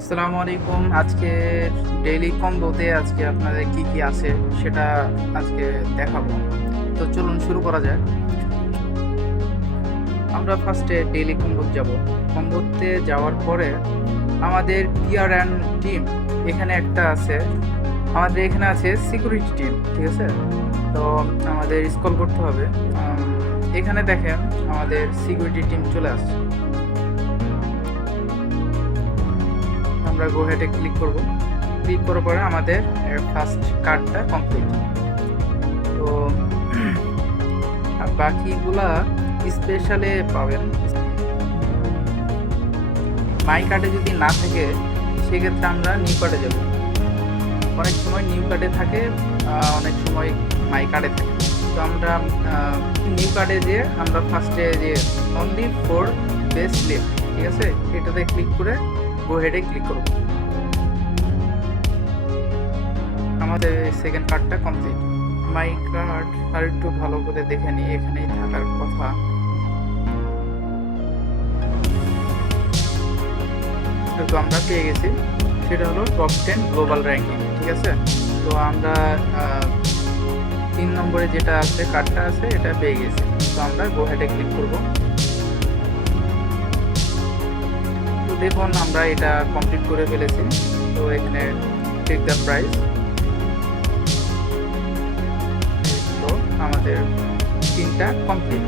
আসসালামু আলাইকুম। আজকে ডেইলি কম্বোতে আজকে আপনাদের কি কি আছে সেটা আজকে দেখাবো। তো চলুন শুরু করা যাক। আমরা ফার্স্টে ডেইলি কম্বোতে যাব। কম্বোতে যাওয়ার পরে আমাদের পিআর অ্যান্ড টিম এখানে একটা আছে। আমাদের এখানে আছে সিকিউরিটি টিম, ঠিক আছে। তো আমাদের স্ক্রল করতে হবে। এখানে দেখেন আমাদের সিকিউরিটি টিম চলে আসছে। আমরা গো হেডে ক্লিক করব। ক্লিক করার পরে আমাদের ফার্স্ট কার্ডটা কমপ্লিট। তো বাকিগুলা স্পেশালে পাবেন। মাই কার্ডে যদি না থাকে সেক্ষেত্রে আমরা নিউ কার্ডে যাব। অনেক সময় নিউ কার্ডে থাকে, অনেক সময় মাই কার্ডে থাকে। তো আমরা নিউ কার্ডে যেয়ে আমরা ফার্স্টে যে অনলি ফর বেস্ট লিফট, ঠিক আছে, এটাতে ক্লিক করে গো হেডে ক্লিক করব। আমাদের সেকেন্ড কার্ডটা কমপ্লিট। মাই কার্ড আর একটু ভালো করে দেখে নিই, এখানেই থাকার কথা। তো আমরা পেয়ে গেছি, সেটা হলো টপ 10 গ্লোবাল র্যাঙ্কিং, ঠিক আছে। তো আমরা 3 নম্বরে যেটা আছে কার্ডটা আছে এটা পেয়ে গেছি। তো আমরা গো হেডে ক্লিক করব। তো দেখুন আমরা এটা কমপ্লিট করে ফেলেছি। তো এখানে টেক দ্য প্রাইস। তো আমাদের 3টা কমপ্লিট।